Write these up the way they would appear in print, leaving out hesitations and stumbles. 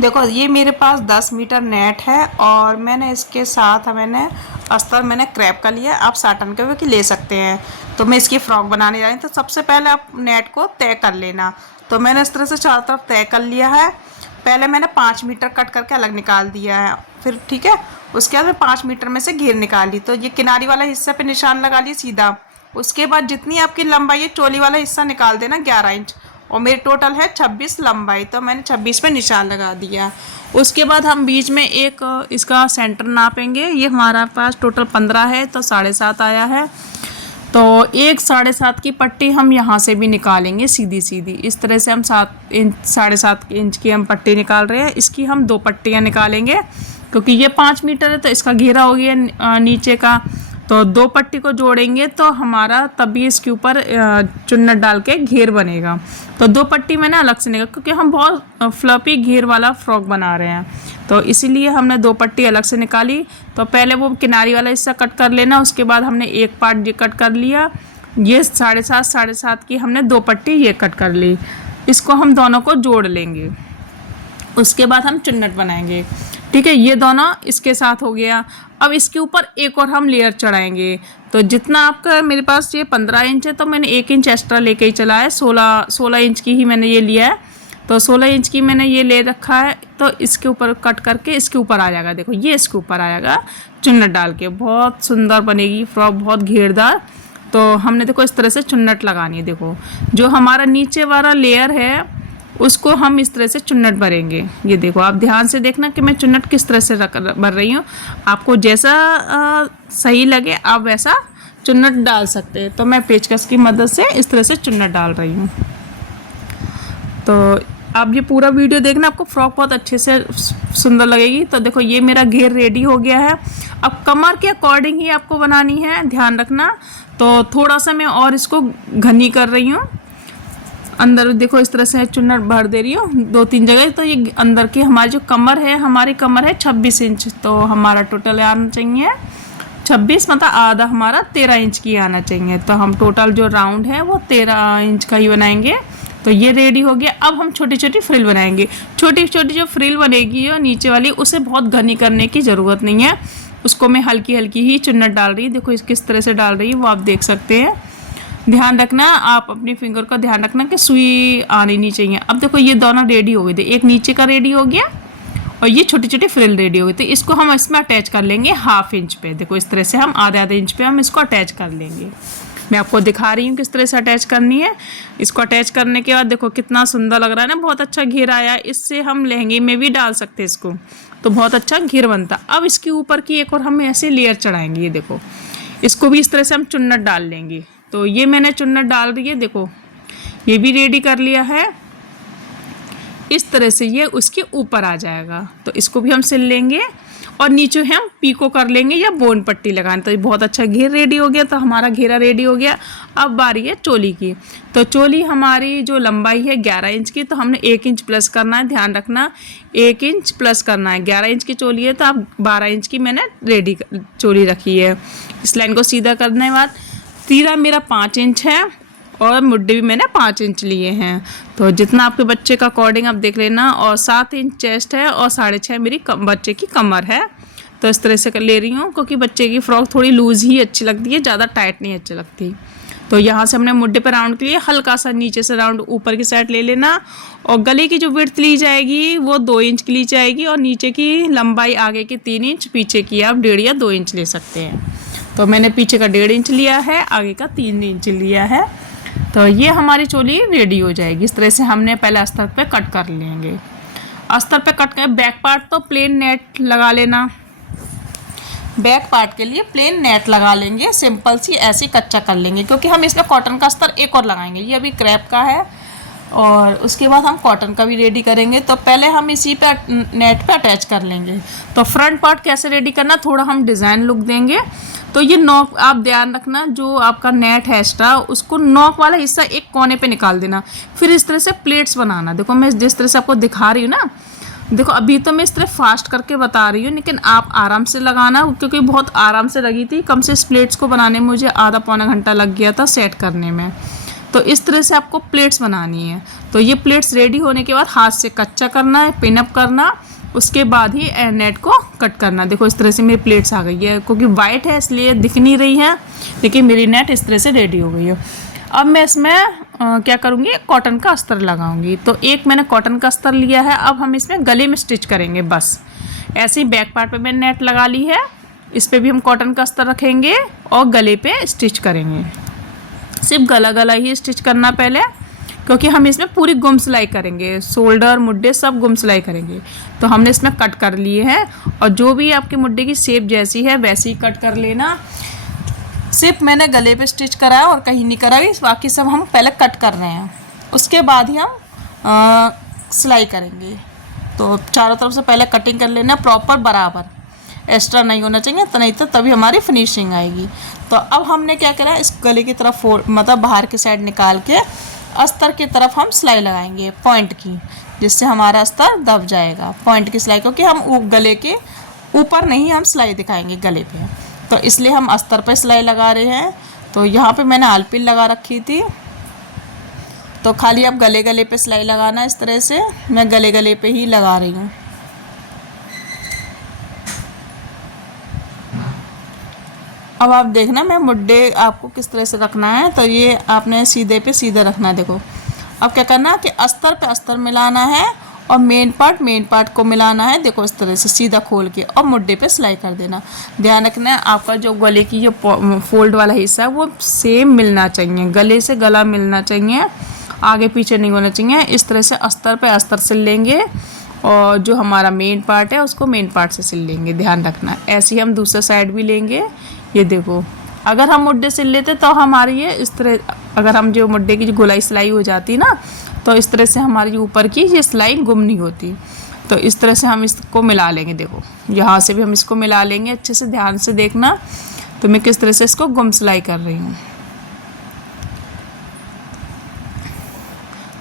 देखो ये मेरे पास 10 मीटर नेट है और मैंने इसके साथ अस्तर मैंने क्रैप का लिया। आप साटन का भी ले सकते हैं। तो मैं इसकी फ्रॉक बनाने जा रही हूँ। तो सबसे पहले आप नेट को तय कर लेना। तो मैंने इस तरह से चारों तरफ तय कर लिया है। पहले मैंने 5 मीटर कट करके अलग निकाल दिया है। फिर ठीक है, उसके बाद मैं 5 मीटर में से घेर निकाली। तो ये किनारी वाला हिस्सा पे निशान लगा लिए सीधा। उसके बाद जितनी आपकी लंबाई है चोली वाला हिस्सा निकाल देना 11 इंच। और मेरी टोटल है 26 लंबाई, तो मैंने 26 पे निशान लगा दिया। उसके बाद हम बीच में एक इसका सेंटर नापेंगे। ये हमारा पास टोटल 15 है, तो 7.5 आया है। तो एक 7.5 की पट्टी हम यहाँ से भी निकालेंगे सीधी सीधी। इस तरह से हम 7.5 इंच की हम पट्टी निकाल रहे हैं। इसकी हम 2 पट्टियाँ निकालेंगे क्योंकि ये 5 मीटर है, तो इसका घेरा हो गया नीचे का। तो 2 पट्टी को जोड़ेंगे तो हमारा तभी इसके ऊपर चुन्नट डाल के घेर बनेगा। तो 2 पट्टी मैंने अलग से निकाल, क्योंकि हम बहुत फ्लफी घेर वाला फ्रॉक बना रहे हैं, तो इसीलिए हमने 2 पट्टी अलग से निकाली। तो पहले वो किनारी वाला हिस्सा कट कर लेना। उसके बाद हमने एक पार्ट ये कट कर लिया। ये 7.5 की हमने 2 पट्टी ये कट कर ली। इसको हम दोनों को जोड़ लेंगे। उसके बाद हम चुन्नट बनाएंगे। ठीक है, ये दोनों इसके साथ हो गया। अब इसके ऊपर एक और हम लेयर चढ़ाएंगे। तो जितना आपका, मेरे पास ये 15 इंच है, तो मैंने 1 इंच एक्स्ट्रा लेके ही चला है। 16 इंच की ही मैंने ये लिया है। तो 16 इंच की मैंने ये ले रखा है। तो इसके ऊपर कट करके इसके ऊपर आ जाएगा। देखो ये इसके ऊपर आएगा चुन्नट डाल के। बहुत सुंदर बनेगी फ्रॉक, बहुत घेरदार। तो हमने देखो इस तरह से चुन्नट लगानी है। देखो जो हमारा नीचे वाला लेयर है उसको हम इस तरह से चुन्नट भरेंगे। ये देखो, आप ध्यान से देखना कि मैं चुन्नट किस तरह से भर रही हूँ। आपको जैसा सही लगे आप वैसा चुन्नट डाल सकते हैं। तो मैं पेचकस की मदद से इस तरह से चुन्नट डाल रही हूँ। तो आप ये पूरा वीडियो देखना, आपको फ्रॉक बहुत अच्छे से सुंदर लगेगी। तो देखो ये मेरा घेर रेडी हो गया है। अब कमर के अकॉर्डिंग ही आपको बनानी है, ध्यान रखना। तो थोड़ा सा मैं और इसको घनी कर रही हूँ। अंदर देखो इस तरह से चुन्नट भर दे रही हूँ 2-3 जगह। तो ये अंदर की हमारी जो कमर है, हमारी कमर है 26 इंच। तो हमारा टोटल आना चाहिए 26, मतलब आधा हमारा 13 इंच की आना चाहिए। तो हम टोटल जो राउंड है वो 13 इंच का ही बनाएंगे। तो ये रेडी हो गया। अब हम छोटी छोटी फ्रिल बनाएंगे। छोटी छोटी जो फ्रिल बनेगी और नीचे वाली, उसे बहुत घनी करने की ज़रूरत नहीं है। उसको मैं हल्की हल्की ही चुन्नट डाल रही हूँ। देखो इस किस तरह से डाल रही हूँ वो आप देख सकते हैं। ध्यान रखना, आप अपनी फिंगर का ध्यान रखना कि सुई आनी नहीं चाहिए। अब देखो ये दोनों रेडी हो गए थे। एक नीचे का रेडी हो गया और ये छोटी छोटी फ्रिल रेडी हो गई। तो इसको हम इसमें अटैच कर लेंगे 1/2 इंच पे। देखो इस तरह से हम आधे इंच पे हम इसको अटैच कर लेंगे। मैं आपको दिखा रही हूँ किस तरह से अटैच करनी है। इसको अटैच करने के बाद देखो कितना सुंदर लग रहा है ना, बहुत अच्छा घेर आया। इससे हम लहंगे में भी डाल सकते हैं इसको, तो बहुत अच्छा घेर बनता। अब इसके ऊपर की एक और हम ऐसे लेयर चढ़ाएंगे। ये देखो इसको भी इस तरह से हम चुन्नट डाल लेंगे। तो ये मैंने चुन्नट डाल रही है। देखो ये भी रेडी कर लिया है। इस तरह से ये उसके ऊपर आ जाएगा। तो इसको भी हम सिल लेंगे और नीचे हम पीको कर लेंगे या बोन पट्टी लगाने। तो ये बहुत अच्छा घेर रेडी हो गया। तो हमारा घेरा रेडी हो गया। अब बारी है चोली की। तो चोली हमारी जो लंबाई है 11 इंच की, तो हमने 1 इंच प्लस करना है। ध्यान रखना 1 इंच प्लस करना है। 11 इंच की चोली है तो आप 12 इंच की मैंने रेडी चोली रखी है। इस लाइन को सीधा करने के बाद तीरा मेरा 5 इंच है और मुड्डे भी मैंने 5 इंच लिए हैं। तो जितना आपके बच्चे का अकॉर्डिंग आप देख लेना। और 7 इंच चेस्ट है और 6.5 मेरी बच्चे की कमर है। तो इस तरह से ले रही हूँ क्योंकि बच्चे की फ्रॉक थोड़ी लूज़ ही अच्छी लगती है, ज़्यादा टाइट नहीं अच्छी लगती। तो यहाँ से हमने मुड्डे पर राउंड के लिए हल्का सा नीचे से राउंड ऊपर की साइड ले लेना। और गले की जो विड्थ ली जाएगी वो 2 इंच की ली जाएगी। और नीचे की लंबाई आगे की 3 इंच, पीछे की आप 1.5 या 2 इंच ले सकते हैं। तो मैंने पीछे का 1.5 इंच लिया है, आगे का 3 इंच लिया है। तो ये हमारी चोली रेडी हो जाएगी। इस तरह से हमने पहले अस्तर पे कट कर लेंगे। अस्तर पे कट कर बैक पार्ट तो प्लेन नेट लगा लेना। बैक पार्ट के लिए प्लेन नेट लगा लेंगे, सिंपल सी ऐसे कच्चा कर लेंगे, क्योंकि हम इसमें कॉटन का अस्तर एक और लगाएंगे। ये अभी क्रैप का है और उसके बाद हम कॉटन का भी रेडी करेंगे। तो पहले हम इसी पे नेट पे अटैच कर लेंगे। तो फ्रंट पार्ट कैसे रेडी करना, थोड़ा हम डिज़ाइन लुक देंगे। तो ये नॉक आप ध्यान रखना, जो आपका नेट है एक्स्ट्रा उसको नॉक वाला हिस्सा एक कोने पे निकाल देना। फिर इस तरह से प्लेट्स बनाना। देखो मैं जिस तरह से आपको दिखा रही हूँ ना, देखो अभी तो मैं इस तरह फास्ट करके बता रही हूँ, लेकिन आप आराम से लगाना, क्योंकि बहुत आराम से लगी थी। कम से इस प्लेट्स को बनाने में मुझे आधा पौना घंटा लग गया था सेट करने में। तो इस तरह से आपको प्लेट्स बनानी है। तो ये प्लेट्स रेडी होने के बाद हाथ से कच्चा करना है, पिनअप करना, उसके बाद ही नेट को कट करना। देखो इस तरह से मेरी प्लेट्स आ गई है, क्योंकि वाइट है इसलिए दिख नहीं रही है, लेकिन मेरी नेट इस तरह से रेडी हो गई है। अब मैं इसमें क्या करूँगी, कॉटन का अस्तर लगाऊंगी। तो एक मैंने कॉटन का अस्तर लिया है, अब हम इसमें गले में स्टिच करेंगे बस। ऐसे ही बैक पार्ट पे मैंने नेट लगा ली है, इस पर भी हम कॉटन का अस्तर रखेंगे और गले पे स्टिच करेंगे। सिर्फ गला गला ही स्टिच करना पहले, क्योंकि हम इसमें पूरी गुम सिलाई करेंगे, शोल्डर मुड्ढे सब गुम सिलाई करेंगे। तो हमने इसमें कट कर लिए हैं, और जो भी आपके मुड्ढे की शेप जैसी है वैसी ही कट कर लेना। सिर्फ मैंने गले पे स्टिच करा है और कहीं नहीं करा, बाकी सब हम पहले कट कर रहे हैं, उसके बाद ही हम सिलाई करेंगे। तो चारों तरफ से पहले कटिंग कर लेना प्रॉपर बराबर, एक्स्ट्रा नहीं होना चाहिए, तो नहीं तो तभी हमारी फिनिशिंग आएगी। तो अब हमने क्या करा, इस गले की तरफ मतलब बाहर की साइड निकाल के अस्तर की तरफ हम सिलाई लगाएंगे पॉइंट की, जिससे हमारा अस्तर दब जाएगा। पॉइंट की सिलाई, क्योंकि हम गले के ऊपर नहीं हम सिलाई दिखाएंगे गले पे, तो इसलिए हम अस्तर पे सिलाई लगा रहे हैं। तो यहाँ पे मैंने आलपिन लगा रखी थी, तो खाली अब गले गले पे सिलाई लगाना। इस तरह से मैं गले गले पे ही लगा रही हूँ। अब आप देखना, मैं मुड्ढे आपको किस तरह से रखना है, तो ये आपने सीधे पे सीधे रखना है। देखो अब क्या करना कि अस्तर पे अस्तर मिलाना है और मेन पार्ट को मिलाना है। देखो इस तरह से सीधा खोल के और मुड्ढे पे सिलाई कर देना। ध्यान रखना आपका जो गले की जो फोल्ड वाला हिस्सा है वो सेम मिलना चाहिए, गले से गला मिलना चाहिए, आगे पीछे नहीं होना चाहिए। इस तरह से अस्तर पे अस्तर सिल लेंगे और जो हमारा मेन पार्ट है उसको मेन पार्ट से सिल लेंगे। ध्यान रखना, ऐसे ही हम दूसरा साइड भी लेंगे। ये देखो, अगर हम मुड्ढे सिल लेते तो हमारी ये इस तरह, अगर हम जो मुड्ढे की जो गोलाई सिलाई हो जाती ना, तो इस तरह से हमारी ऊपर की ये सिलाई गुम नहीं होती। तो इस तरह से हम इसको मिला लेंगे। देखो यहाँ से भी हम इसको मिला लेंगे, अच्छे से ध्यान से देखना तो मैं किस तरह से इसको गुम सिलाई कर रही हूँ।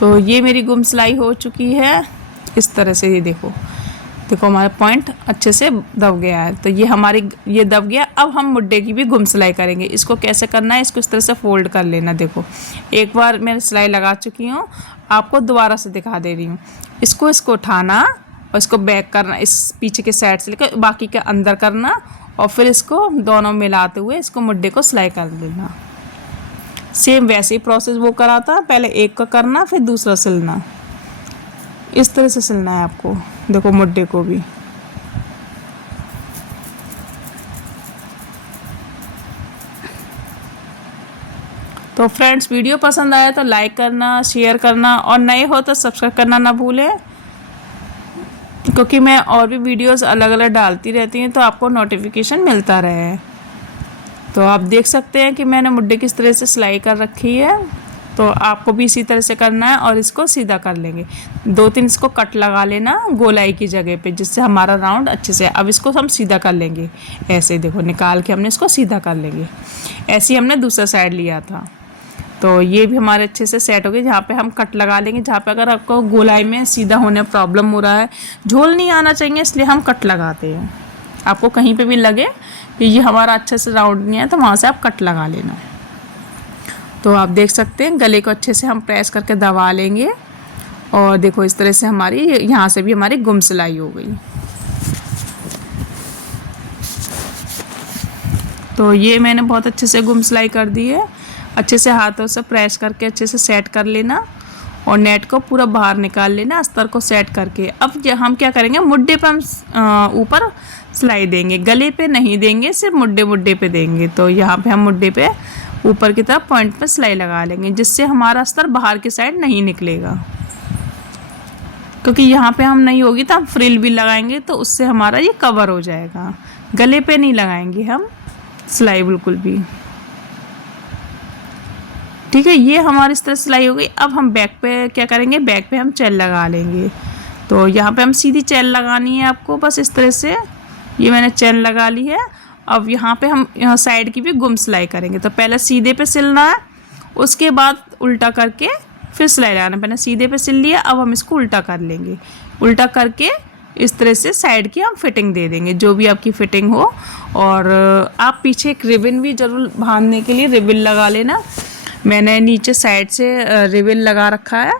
तो ये मेरी गुम सिलाई हो चुकी है इस तरह से। ये देखो हमारा पॉइंट अच्छे से दब गया है, तो ये हमारी ये दब गया। अब हम मुड्ढे की भी गुम सिलाई करेंगे। इसको कैसे करना है, इसको इस तरह से फोल्ड कर लेना। देखो एक बार मैं सिलाई लगा चुकी हूँ, आपको दोबारा से दिखा दे रही हूँ। इसको उठाना और इसको बैक करना, इस पीछे के साइड से लेकर बाकी के अंदर करना, और फिर इसको दोनों मिलाते हुए इसको मुड्ढे को सिलाई कर देना। सेम वैसे ही प्रोसेस वो करा था, पहले एक का करना फिर दूसरा सिलना। इस तरह से सिलना है आपको। देखो मुड्ढे को भी। तो फ्रेंड्स, वीडियो पसंद आया तो लाइक करना, शेयर करना, और नए हो तो सब्सक्राइब करना ना भूलें, क्योंकि मैं और भी वीडियोस अलग अलग डालती रहती हूँ तो आपको नोटिफिकेशन मिलता रहे। तो आप देख सकते हैं कि मैंने मुड्ढे किस तरह से सिलाई कर रखी है। तो आपको भी इसी तरह से करना है और इसको सीधा कर लेंगे। 2-3 इसको कट लगा लेना गोलाई की जगह पे, जिससे हमारा राउंड अच्छे से। अब इसको हम सीधा कर लेंगे ऐसे। देखो निकाल के हमने इसको सीधा कर लेंगे। ऐसे ही हमने दूसरा साइड लिया था। तो ये भी हमारे अच्छे से सेट हो गए। जहाँ पे हम कट लगा लेंगे, जहाँ पे अगर आपको गोलाई में सीधा होने प्रॉब्लम हो रहा है, झोल नहीं आना चाहिए, इसलिए हम कट लगाते हैं। आपको कहीं पे भी लगे कि ये हमारा अच्छे से राउंड नहीं है तो वहाँ से आप कट लगा लेना। तो आप देख सकते हैं गले को अच्छे से हम प्रेस करके दबा लेंगे, और देखो इस तरह से हमारी यहाँ से भी हमारी गुम सिलाई हो गई। तो ये मैंने बहुत अच्छे से गुम सिलाई कर दी है। अच्छे से हाथों से प्रेस करके अच्छे से सेट कर लेना, और नेट को पूरा बाहर निकाल लेना अस्तर को सेट करके। अब हम क्या करेंगे, मुड्ढे पे हम ऊपर सिलाई देंगे, गले पे नहीं देंगे, सिर्फ मुड्ढे पे देंगे। तो यहाँ पे हम मुड्ढे पे ऊपर की तरफ पॉइंट पे सिलाई लगा लेंगे, जिससे हमारा अस्तर बाहर की साइड नहीं निकलेगा। क्योंकि यहाँ पे हम नहीं होगी तो हम फ्रिल भी लगाएंगे, तो उससे हमारा ये कवर हो जाएगा। गले पे नहीं लगाएंगे हम सिलाई बिल्कुल भी। ठीक है, ये हमारी इस तरह सिलाई हो गई। अब हम बैक पे क्या करेंगे, बैक पे हम चैन लगा लेंगे। तो यहाँ पे हम सीधी चैन लगानी है आपको, बस इस तरह से। ये मैंने चैन लगा ली है। अब यहाँ पे हम यहाँ साइड की भी गुम सिलाई करेंगे। तो पहले सीधे पे सिलना है, उसके बाद उल्टा करके फिर सिलाई लगाना। पहले सीधे पे सिल लिया, अब हम इसको उल्टा कर लेंगे। उल्टा करके इस तरह से साइड की हम फिटिंग दे देंगे, जो भी आपकी फिटिंग हो। और आप पीछे एक रिबन भी ज़रूर बांधने के लिए रिबन लगा लेना, मैंने नीचे साइड से रिबन लगा रखा है,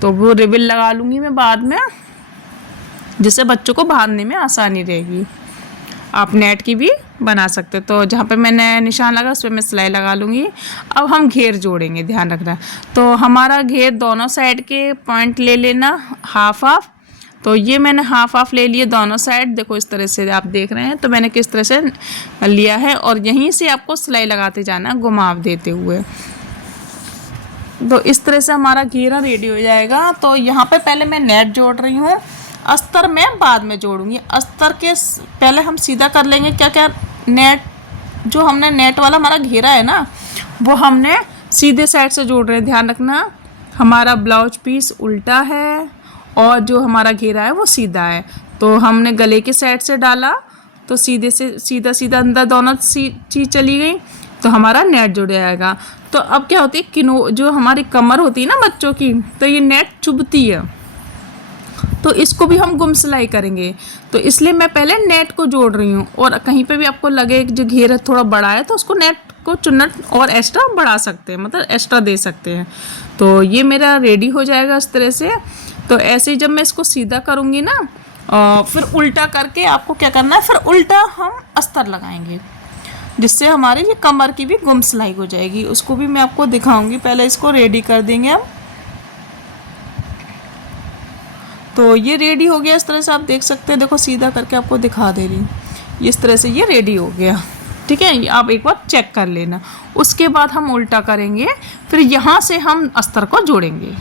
तो वो रिबन लगा लूँगी मैं बाद में, जिससे बच्चों को बांधने में आसानी रहेगी। आप नेट की भी बना सकते हो। तो जहाँ पे मैंने निशान लगा उस पर मैं सिलाई लगा लूँगी। अब हम घेर जोड़ेंगे, ध्यान रखना। तो हमारा घेर दोनों साइड के पॉइंट ले लेना हाफ हाफ। तो ये मैंने हाफ हाफ ले लिए दोनों साइड, देखो इस तरह से आप देख रहे हैं। तो मैंने किस तरह से लिया है, और यहीं से आपको सिलाई लगाते जाना घुमाव देते हुए। तो इस तरह से हमारा घेरा रेडी हो जाएगा। तो यहाँ पे पहले मैं नेट जोड़ रही हूँ, अस्तर मैं बाद में जोड़ूंगी। अस्तर के पहले हम सीधा कर लेंगे क्या क्या, नेट जो हमने नेट वाला हमारा घेरा है ना, वो हमने सीधे साइड से जोड़ रहे हैं। ध्यान रखना, हमारा ब्लाउज पीस उल्टा है और जो हमारा घेरा है वो सीधा है। तो हमने गले के साइड से डाला तो सीधे से सीधा सीधा अंदर दोनों चीज़ चली गई, तो हमारा नेट जुड़ जाएगा। तो अब क्या होती है, किनो जो हमारी कमर होती है ना बच्चों की, तो ये नेट चुभती है, तो इसको भी हम गुम सिलाई करेंगे। तो इसलिए मैं पहले नेट को जोड़ रही हूँ। और कहीं पे भी आपको लगे जो घेर थोड़ा बड़ा है, तो उसको नेट को चुन्नट और एक्स्ट्रा बढ़ा सकते हैं, मतलब एक्स्ट्रा दे सकते हैं। तो ये मेरा रेडी हो जाएगा इस तरह से। तो ऐसे ही जब मैं इसको सीधा करूँगी ना, फिर उल्टा करके आपको क्या करना है, फिर उल्टा हम अस्तर लगाएंगे, जिससे हमारी ये कमर की भी गुम सिलाई हो जाएगी। उसको भी मैं आपको दिखाऊंगी, पहले इसको रेडी कर देंगे हम। तो ये रेडी हो गया इस तरह से, आप देख सकते हैं। देखो सीधा करके आपको दिखा दे रही हूँ, इस तरह से ये रेडी हो गया। ठीक है, आप एक बार चेक कर लेना। उसके बाद हम उल्टा करेंगे, फिर यहाँ से हम अस्तर को जोड़ेंगे।